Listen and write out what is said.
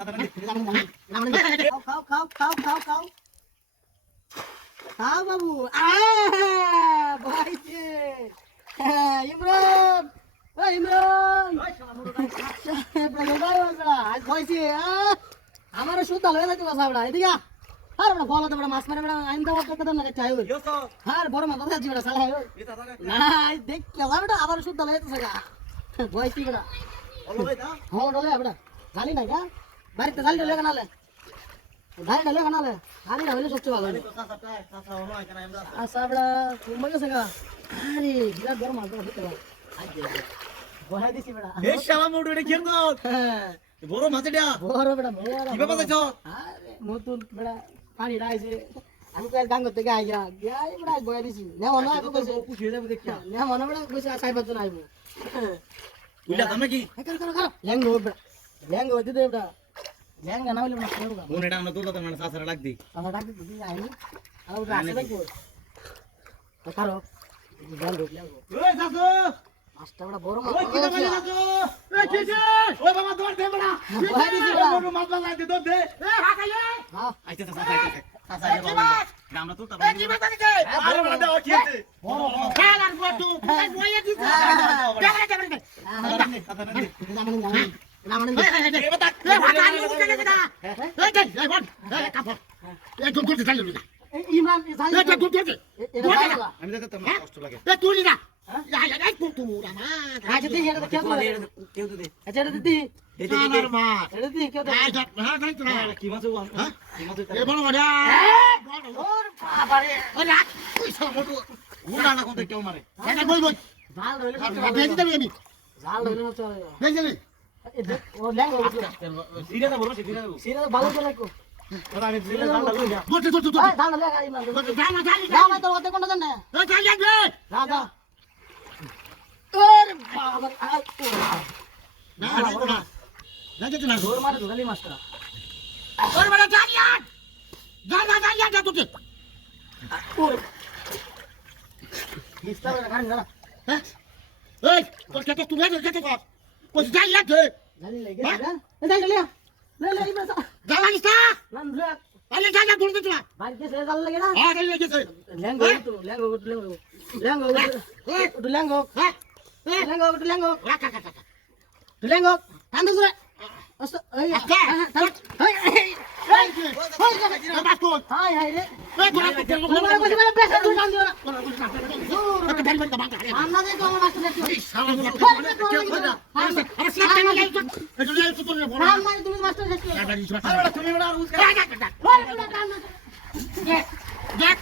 খাও খাও খাও খাও খাও খাও বাবু ভাইছে ইমরান ইমরান আজ খাইছি আমারও সুতাল হয়ে যাচ্ছে বাসা বড়া এদিকে আর বড় বলা তো বড় মাছ মারে বড় আইন দাও কত না চাই হই আর বড় মাছ আছে বড় সালা না দেখ কে বড় আবার সুতাল হয়ে যাচ্ছে গা খাইছি বড় হলো ভাই দা হলো ডলে বড় জানি না গা বাড়িতে জালি ডলে কানালে জালি ডলে কানালে জানি না হইলে সবচেয়ে ভালো আচ্ছা বড় তুমি গেছে গা আরে বিরাট বড় মাছ ধরতে পারো বহাই দিছি বড় এই শালা মোড় রে কেন বড় মাছটা বড় বড় কি ব্যাপার দেখছো আরে নতুন বড় পানি রাইছে আমি কই গাঙ্গ থেকে আইয়া গাই বড় বহাই দিছি না মনে হয় কইছে পুষিয়ে যাবে দেখিয়া না মনে বড় কইছে সাইবার জন আইবো উইলা দাম নাকি কর ল্যাঙ্গো বড় ল্যাঙ্গো দিতে বড় ল্যাঙ্গা না হইলে না করব ফোন এটা আমরা তোলা তো মানে সাসারা ডাক দি আমার ডাক দিবি আইনি আর ওটা আসে দেখো তো কারো ল্যাঙ্গো ল্যাঙ্গো ওই সাসু মাছটা বড় মাছ ওই কিটা মাছ সাসু এই কিছে ওই বাবা দৌড় দে বড়া বহাই দিছি বড় বড় মাছ বাজাই দে দৌড় দে হাকাইয়ে হ্যাঁ আইতে তো সাসা সাসা দে বাবা আমরা তো এই কি মাছ আছে আরে বড় দাও কি আছে বড় খেলার বড় তুই বইয়া দিছ দেখে দেখে দেখে আমি দেখতে কষ্ট লাগে কি মাছ কেউ মারে জাল ধরে না চলে ও ল্যাঙ্গো সিরিয়াস বড় সিরিয়াস সিরা ভালো তো লাগো আমি সিরিয়াস জানলা লই যা ধান লাগা ইমান দাও তো ওতে কোন জানে রাজা ওরে বাবা ধর মারে ধরালি মাস্টার ওরে ইস্তার গান না জানি লাগে না জানি লিয়া লে ইমান নাম লে ভাই কে সে জাল লাগে না ল্যাঙ্গো ল্যাঙ্গো টান দে রে আস্তে এই হাই হাই রে বেশ তুই টান দিও না আমরা দে তো আমার মাস্টার দেখো তুমি মাস্টার দেখো তুমি বড় রুজ দেখ দেখ